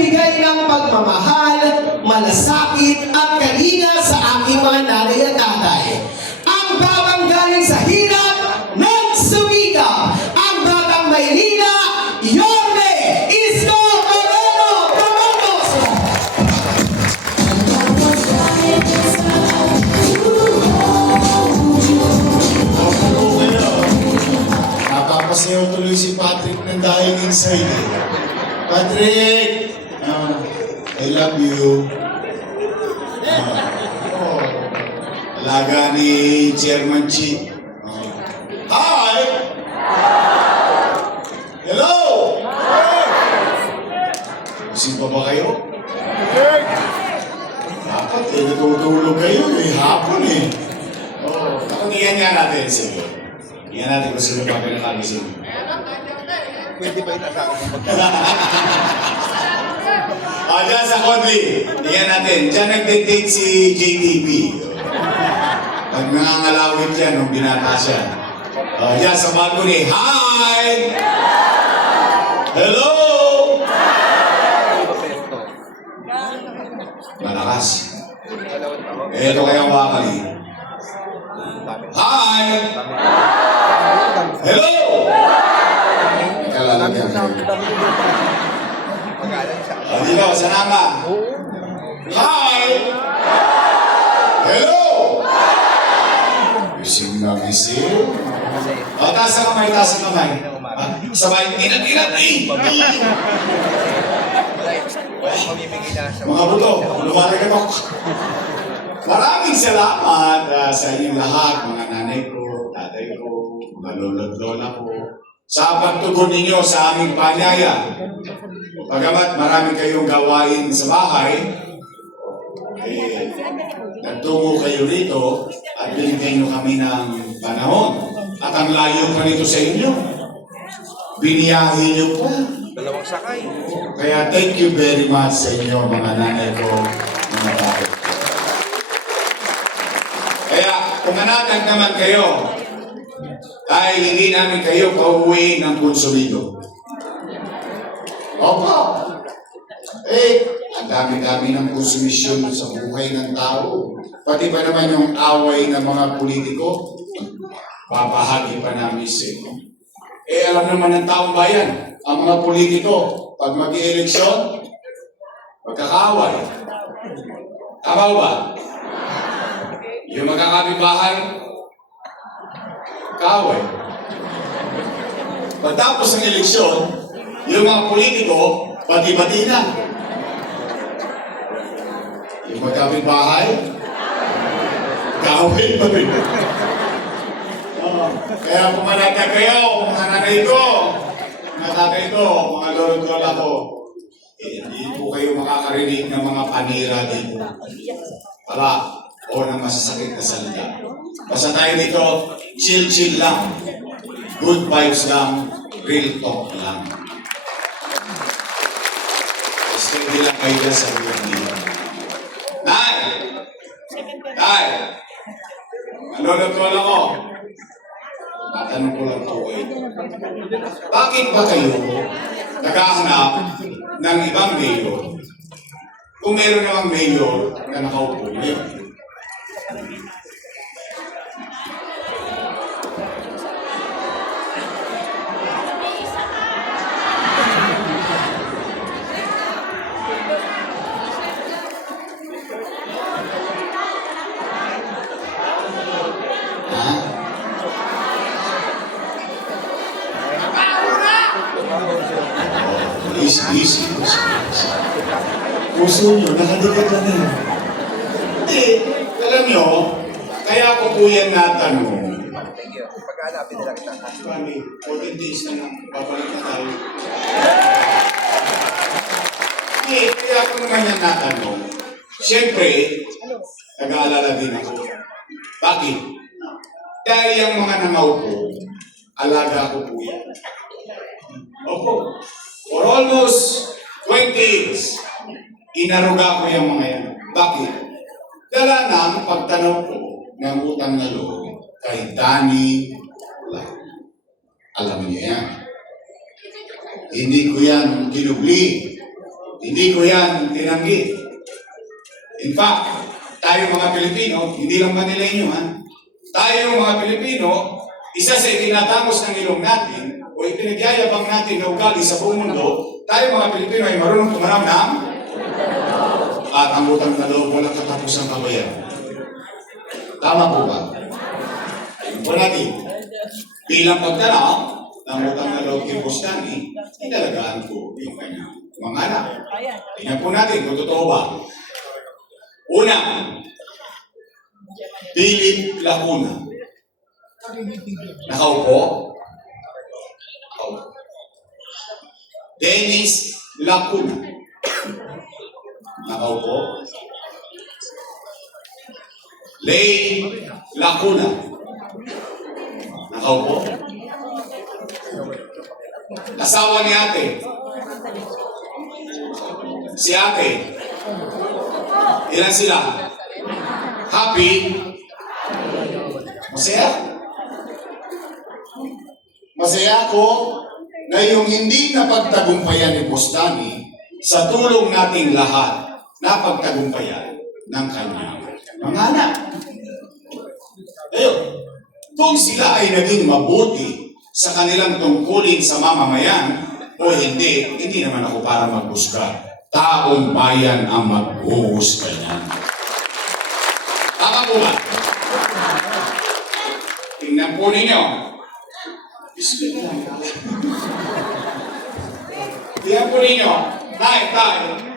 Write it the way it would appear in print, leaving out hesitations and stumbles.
nagbigay ng pagmamahal, malasakit at kalinga sa aking mga nanay at tatay. Ang batang galing sa hirap, nagsumikap. Ang batang Maynila, Yorme Isko Moreno Promotos! Napapasayaw tuloy si Patrick ng dahil inside. Patrick! I love you. Alaga ni Chairman Chi. Hi! Hello! Gising pa ba kayo? Dapat natutulog kayo hapon Iyan nga natin, sige. Iyan natin kung sino pa pinakagising. Pwede ba itasakot ng Diyan sa Conley, iyan natin. Diyan nag-dictate si JTP. Pag nangangalawit yan nung binata siya. Diyan sa balcony, hi! Hello! Malakas. Ito kayang wakali. Hi! Hello! Ikalalagyan kayo. Dito, sanama. Hi! Hello! Gising na gising. Taas ang kamay, taas ang kamay. Sabay, inat-inat Mga buto, lumalag ako. Maraming salamat sa inyong lahat, mga nanay ko, tatay ko, mga lolo't lola ko, sa pagtugon ninyo sa aming panyaya. Pagamat marami kayong gawain sa bahay, nagtungo kayo rito at binigyan nyo kami ng panahon. At ang layo pa nito sa inyo, biniyahin nyo pa. Dalawang sakay. Kaya thank you very much sa inyo, mga nanay ko, mga tatay ko. Kaya pumanatag naman kayo dahil hindi namin kayo pauwiin ng konsumido. Opo. Ang dami-dami ng konsumisyon sa buhay ng tao. Pati pa naman yung away ng mga politiko, papahagi pa namin sa inyo. Alam naman ng taong bayan, ang mga politiko, pag mag-i-eleksyon, magkakaaway. Tama ba? Yung magkakapitbahay, kaaway. Pagtapos ng eleksyon, yung mga politiko, pati-pati na. Yung magkapitbahay, kaaway pa rin. Kaya pumanatag kayo, mga nanay ko, mga tatay ko, mga lolo't lola ko. Hindi po kayo makakarinig ng mga panira dito. Para, o ng masasakit na salita. Basta tayo dito, chill-chill lang. Good vibes lang, real talk lang. Steady lang kayo dyan sa buwan nila. Nay! Nay! Ano na to lang ko? Tatanong ko lang po kayo. Bakit ba kayo naghahanap ng ibang mayor kung meron namang mayor na nakaupo ngayon? Easy. Puso nyo, nakadikit na yan. Hindi, alam nyo, kaya ko po yan natanong. Pag-aanapin nila kita. Kami, 14 days na lang, babalik na tayo. Hindi, kaya ko naman yan natanong. Siyempre, nag-aalala din ako. Bakit? Dahil yung mga nangaupo, alaga ko po yan. Opo. For almost 20 years, inaruga ko yung mga yan. Bakit? Dala na ang pagtanaw ko ng utang na loob kay Danny Lang. Alam niyo yan. Hindi ko yan kinubli. Hindi ko yan tinanggi. In fact, tayo mga Pilipino, hindi lang Manileño ha, tayo mga Pilipino, isa sa itinatangos ng ilong natin o ipinagyayabang natin na ugali sa buong mundo, tayo mga Pilipino ay marunong tumanam ng at ang utang na loob walang katapusang kabayan. Tama po ba? Ayun po natin. Bilang pagtanaw ng utang na loob kay Bustani, inalagaan ko yung kanyang mga anak. Tingnan po natin kung totoo ba. Una, Philip Lacuna. Nakaupo? Nakaupo. Dennis Lacuna. Nakaupo. Lay Lacuna. Nakaupo. Asawa ni ate. Si ate. Ilan sila? Happy? Masaya? Masaya ako na yung hindi napagtagumpayan ni Bustani sa tulong nating lahat napagtagumpayan ng kanyang mga anak. Ayun, kung sila ay naging mabuti sa kanilang tungkulin sa mamamayan o hindi naman ako para maghusga. Taong bayan ang maghuhusga niyan. Tama po ba? Tingnan po ninyo. Tingnan po ninyo. Tayo.